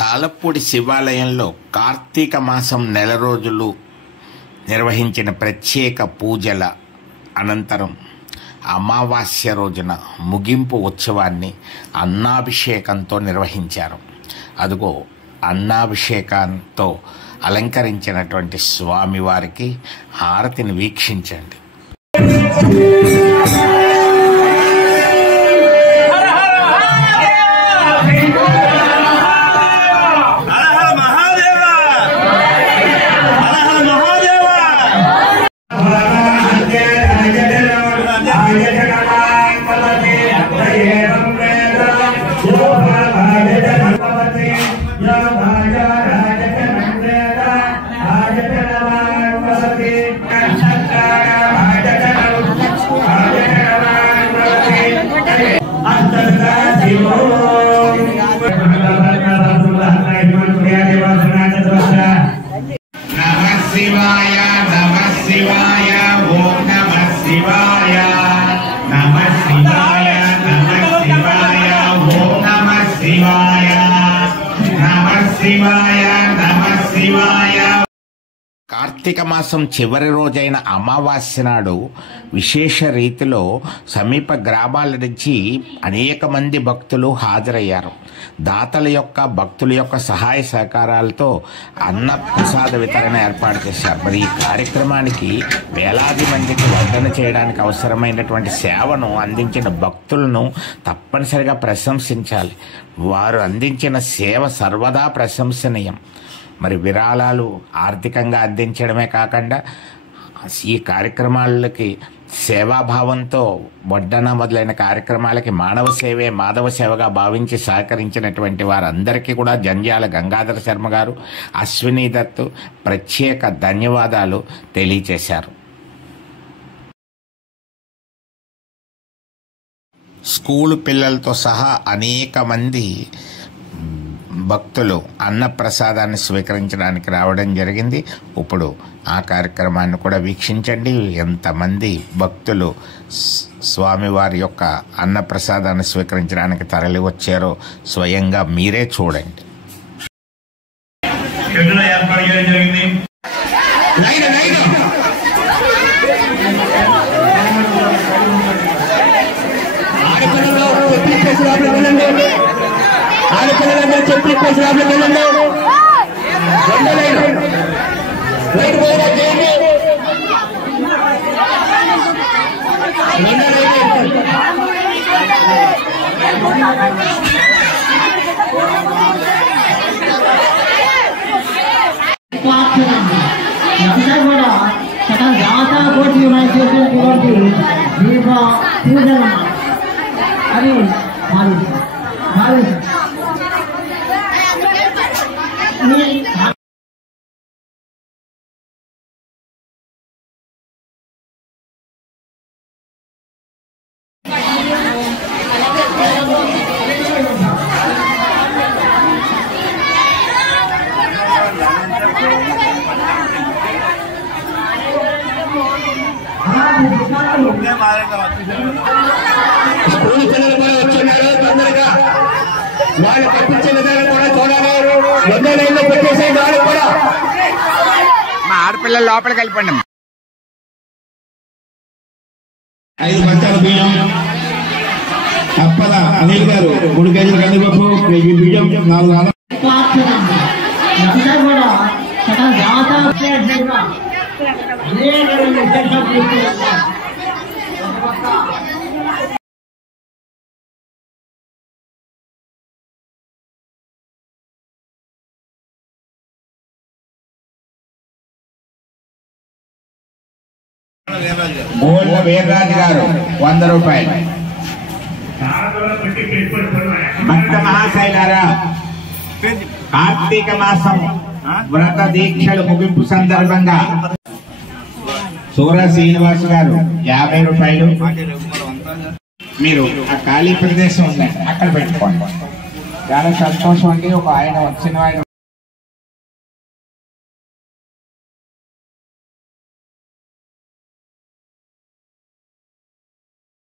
తాళపూడి శివాలయంలో కార్తీక మాసం నెల రోజులు నిర్వహించిన ప్రత్యేక పూజల అనంతరం అమావాస్య రోజున ముగింపు ఉత్సవాన్ని అన్నాభిషేకంతో నిర్వహించారు. అదిగో అన్నాభిషేకంతో అలంకరించినటువంటి స్వామివారికి హారతిని వీక్షించండి. కార్తీక మాసం చివరి రోజైన అమావాస్య నాడు విశేష రీతిలో సమీప గ్రామాల నుంచి అనేక మంది భక్తులు హాజరయ్యారు. భక్తుల యొక్క సహాయ సహకారాలతో అన్న ప్రసాద వితరణ ఏర్పాటు చేశారు. మరి ఈ కార్యక్రమానికి వేలాది మందికి వందన చేయడానికి అవసరమైనటువంటి సేవను అందించిన భక్తులను తప్పనిసరిగా ప్రశంసించాలి. వారు అందించిన సేవ సర్వదా ప్రశంసనీయం. మరి విరాళాలు ఆర్థికంగా అందించడమే కాకుండా ఈ కార్యక్రమాలకి సేవాభావంతో వడ్డన మొదలైన కార్యక్రమాలకి మానవ సేవే మాధవ సేవగా భావించి సహకరించినటువంటి వారందరికీ కూడా జంధ్యాల గంగాధర శర్మ గారు, అశ్విని దత్ ప్రత్యేక ధన్యవాదాలు తెలియజేశారు. స్కూలు పిల్లలతో సహా అనేక మంది భక్తులు అన్నప్రసాదాన్ని స్వీకరించడానికి రావడం జరిగింది. ఇప్పుడు ఆ కార్యక్రమాన్ని కూడా వీక్షించండి. ఎంతమంది భక్తులు స్వామివారి యొక్క అన్నప్రసాదాన్ని స్వీకరించడానికి తరలి వచ్చారో స్వయంగా మీరే చూడండి. ఆడపిల్లలందరూ చెప్పి లోపలికి వెళ్ళండి. కూడా సకల దాతా కోటి చేసేటువంటి దీప పూజలు అని స్కూల్ పిల్లలు కూడా వచ్చున్నారు. తొందరగా వాళ్ళు పంపించిన విధానం కూడా చూడాలి. వంద లైన్లో పెట్టేసే వాళ్ళు కూడా మా ఆడపిల్లలు లోపలికి వెళ్ళిపోండి. 5 బస్తాల బియ్యం, అప్పల అనిల్ గారు 3 కేజీల కందిపప్పు, కేజీ బియ్యం, 4 గోల్డ్ వీర్రాజు గారు 100 రూపాయలు. భక్త మహాశైలారా, కార్తీక మాసం వ్రత దీక్షలు ముగింపు సందర్భంగా సూర శ్రీనివాస్ గారు 50 రూపాయలు. మీరు ఆ ఖాళీ ప్రదేశం ఉందండి, అక్కడ పెట్టుకోండి. చాలా సంతోషం అండి. ఒక ఆయన వచ్చిన